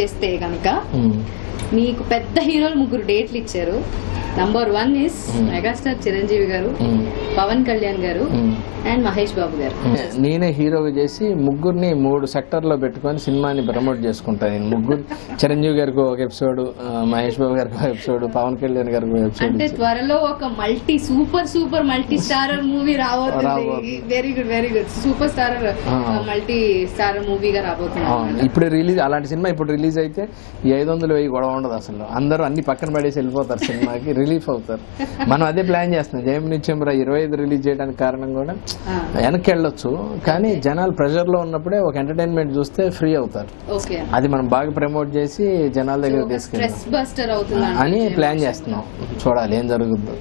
చేస్తే గనక మీకు పెద్ద హీరోలు ముగ్గురు డేట్లు ఇచ్చారు. నంబర్ 1 ఇస్ మెగాస్టార్ చిరంజీవి గారు, పవన్ కళ్యాణ్ గారు అండ్ మహేష్ బాబు గారు. నేనే హీరోగా చేసి ముగ్గురిని 3 సెక్టర్లో పెట్టుకొని సినిమాని ప్రమోట్ చేసుకుంటాను. నేను ముగ్గురు చిరంజీవి గారికి ఒక ఎపిసోడ్, మహేష్ బాబు గారికి ఒక ఎపిసోడ్, పవన్ కళ్యాణ్ గారికి ఒక ఎపిసోడ్. అంటే త్వరలో ఒక సూపర్ మల్టీ స్టారర్ మూవీ రాబోతుంది. Very good super starrer multi starrer మూవీగా రాబోతుంది. ఇప్పుడు రిలీజ్ అలాంటి సినిమా ఇప్పుడు రిలీజ్ అయితే 500,000 గొడవ ఉండదు. అసలు అందరూ అన్ని పక్కన పడేసి వెళ్ళిపోతారు, సినిమాకి రిలీఫ్ అవుతారు. మనం అదే ప్లాన్ చేస్తున్నాం. జయమిని చెంబరా 25 రిలీజ్ చేయడానికి కారణం కూడా వెనక్కి వెళ్ళొచ్చు, కానీ జనాలు ప్రెషర్ లో ఉన్నప్పుడే ఒక ఎంటర్టైన్మెంట్ చూస్తే ఫ్రీ అవుతారు. అది మనం బాగా ప్రమోట్ చేసి జనాల దగ్గర తీసుకెళ్ళి అని ప్లాన్ చేస్తున్నాం. చూడాలి ఏం జరుగుతుందో.